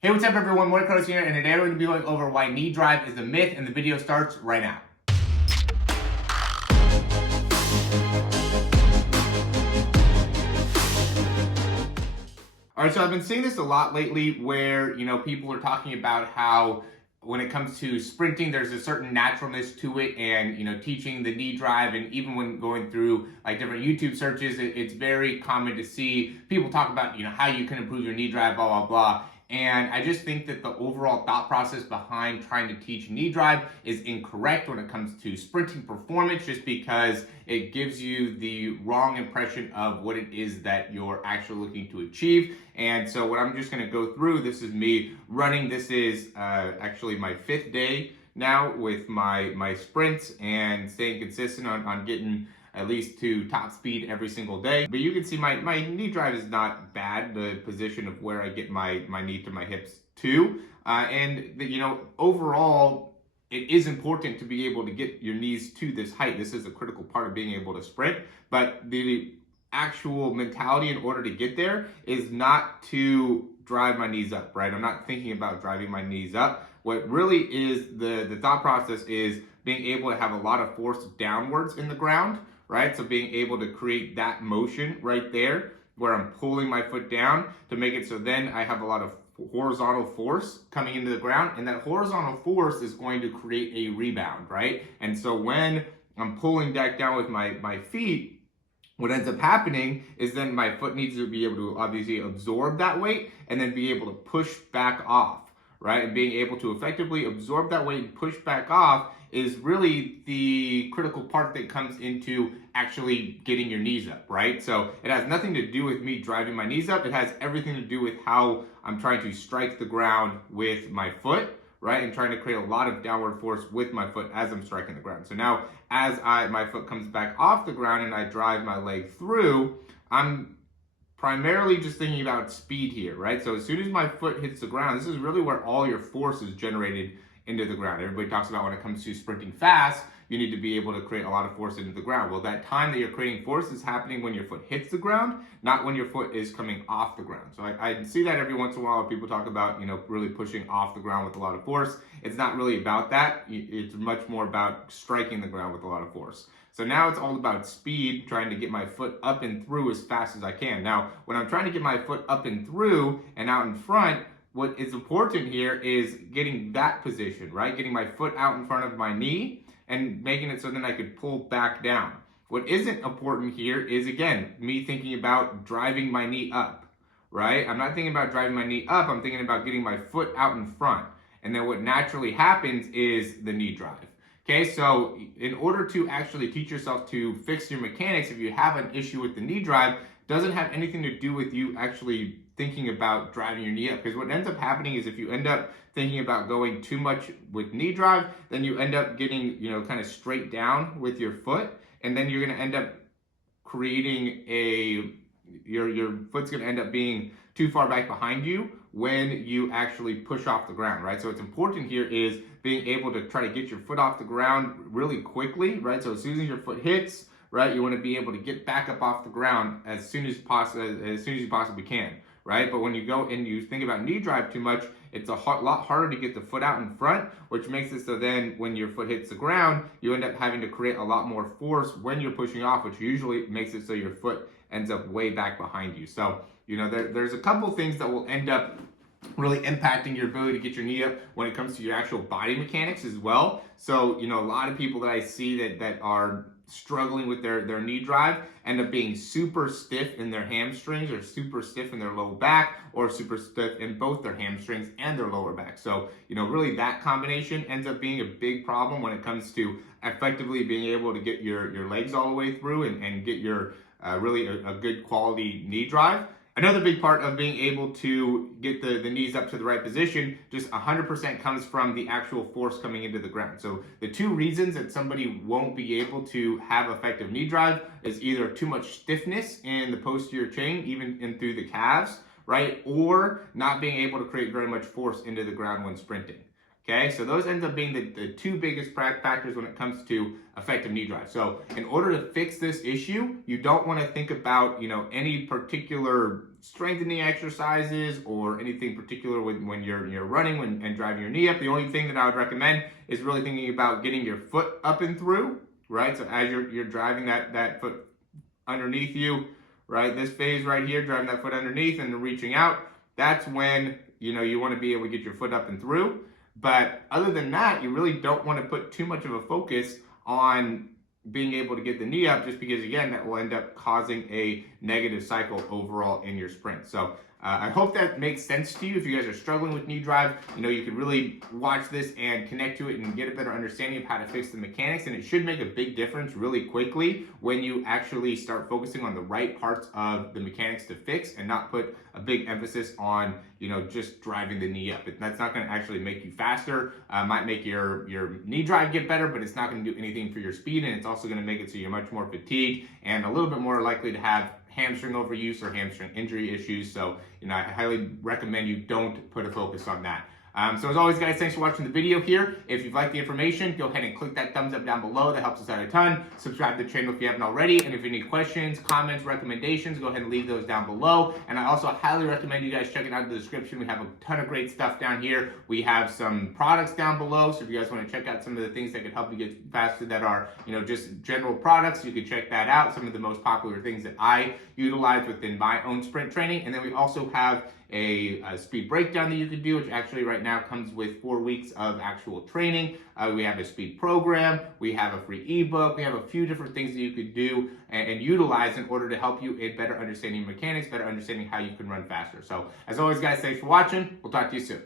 Hey, what's up everyone, Morey Croson here, and today we're going to be going over why knee drive is a myth, and the video starts right now. All right, so I've been seeing this a lot lately where, people are talking about how when it comes to sprinting, there's a certain naturalness to it, and, teaching the knee drive, and even when going through like different YouTube searches, it's very common to see people talk about, how you can improve your knee drive, blah, blah, blah. And I just think that the overall thought process behind trying to teach knee drive is incorrect when it comes to sprinting performance, just because it gives you the wrong impression of what it is that you're actually looking to achieve. And so what I'm just going to go through, this is me running. This is actually my 5th day now with my sprints and staying consistent on getting at least to top speed every single day. But you can see my knee drive is not bad, the position of where I get my knee to my hips to. Overall, it is important to be able to get your knees to this height. This is a critical part of being able to sprint, but the actual mentality in order to get there is not to drive my knees up, right? I'm not thinking about driving my knees up. What really is the thought process is being able to have a lot of force downwards in the ground, right? So being able to create that motion right there where I'm pulling my foot down to make it so then I have a lot of horizontal force coming into the ground, and that horizontal force is going to create a rebound, right? And so when I'm pulling back down with my feet, what ends up happening is then my foot needs to be able to obviously absorb that weight and then be able to push back off, right? And being able to effectively absorb that weight and push back off is really the critical part that comes into actually getting your knees up, right? So it has nothing to do with me driving my knees up. It has everything to do with how I'm trying to strike the ground with my foot, right? And trying to create a lot of downward force with my foot as I'm striking the ground. So now as my foot comes back off the ground and I drive my leg through, I'm primarily just thinking about speed here, right? So as soon as my foot hits the ground, this is really where all your force is generated into the ground. Everybody talks about when it comes to sprinting fast, you need to be able to create a lot of force into the ground. Well, that time that you're creating force is happening when your foot hits the ground, not when your foot is coming off the ground. So I see that every once in a while people talk about, really pushing off the ground with a lot of force. It's not really about that. It's much more about striking the ground with a lot of force. So now it's all about speed, trying to get my foot up and through as fast as I can. Now, when I'm trying to get my foot up and through and out in front, what is important here is getting that position, right? Getting my foot out in front of my knee and making it so then I could pull back down. What isn't important here is, again, me thinking about driving my knee up, right? I'm not thinking about driving my knee up. I'm thinking about getting my foot out in front. And then what naturally happens is the knee drive. Okay, so in order to actually teach yourself to fix your mechanics, if you have an issue with the knee drive, doesn't have anything to do with you actually thinking about driving your knee up. Because what ends up happening is if you end up thinking about going too much with knee drive, then you end up getting, kind of straight down with your foot. And then you're going to end up creating your foot's going to end up being too far back behind you when you actually push off the ground, right? So what's important here is being able to try to get your foot off the ground really quickly, right? So as soon as your foot hits, right, you want to be able to get back up off the ground as soon as you possibly can, right? But when you go and you think about knee drive too much, it's a lot harder to get the foot out in front, which makes it so then when your foot hits the ground, you end up having to create a lot more force when you're pushing off, which usually makes it so your foot ends up way back behind you. So, there's a couple things that will end up really impacting your ability to get your knee up when it comes to your actual body mechanics as well. So, a lot of people that I see that are struggling with their knee drive end up being super stiff in their hamstrings, or super stiff in their low back, or super stiff in both their hamstrings and their lower back. So, really that combination ends up being a big problem when it comes to effectively being able to get your legs all the way through and get your really a good quality knee drive. Another big part of being able to get the knees up to the right position, just 100% comes from the actual force coming into the ground. So the two reasons that somebody won't be able to have effective knee drive is either too much stiffness in the posterior chain, even in through the calves, right? Or not being able to create very much force into the ground when sprinting. Okay, so those end up being the two biggest factors when it comes to effective knee drive. So in order to fix this issue, you don't want to think about, any particular strengthening exercises or anything particular when you're running and driving your knee up. The only thing that I would recommend is really thinking about getting your foot up and through, right? So as you're driving that foot underneath you, right? This phase right here, driving that foot underneath and reaching out, that's when, you want to be able to get your foot up and through. But other than that, you really don't want to put too much of a focus on being able to get the knee up, just because, again, that will end up causing a negative cycle overall in your sprint. So I hope that makes sense to you. If you guys are struggling with knee drive, you can really watch this and connect to it and get a better understanding of how to fix the mechanics. And it should make a big difference really quickly when you actually start focusing on the right parts of the mechanics to fix and not put a big emphasis on, just driving the knee up. That's not going to actually make you faster. Might make your knee drive get better, but it's not going to do anything for your speed. And it's also going to make it so you're much more fatigued and a little bit more likely to have hamstring overuse or hamstring injury issues. So, I highly recommend you don't put a focus on that. So as always, guys, thanks for watching the video here. If you've liked the information, go ahead and click that thumbs up down below. That helps us out a ton. Subscribe to the channel if you haven't already. And if you need questions, comments, recommendations, go ahead and leave those down below. And I also highly recommend you guys check it out in the description. We have a ton of great stuff down here. We have some products down below. So if you guys want to check out some of the things that could help you get faster that are, just general products, you can check that out. Some of the most popular things that I utilize within my own sprint training. And then we also have a speed breakdown that you could do, which actually right now comes with 4 weeks of actual training. We have a speed program, we have a free ebook, we have a few different things that you could do and utilize in order to help you in better understanding mechanics, better understanding how you can run faster. So as always, guys, thanks for watching. We'll talk to you soon.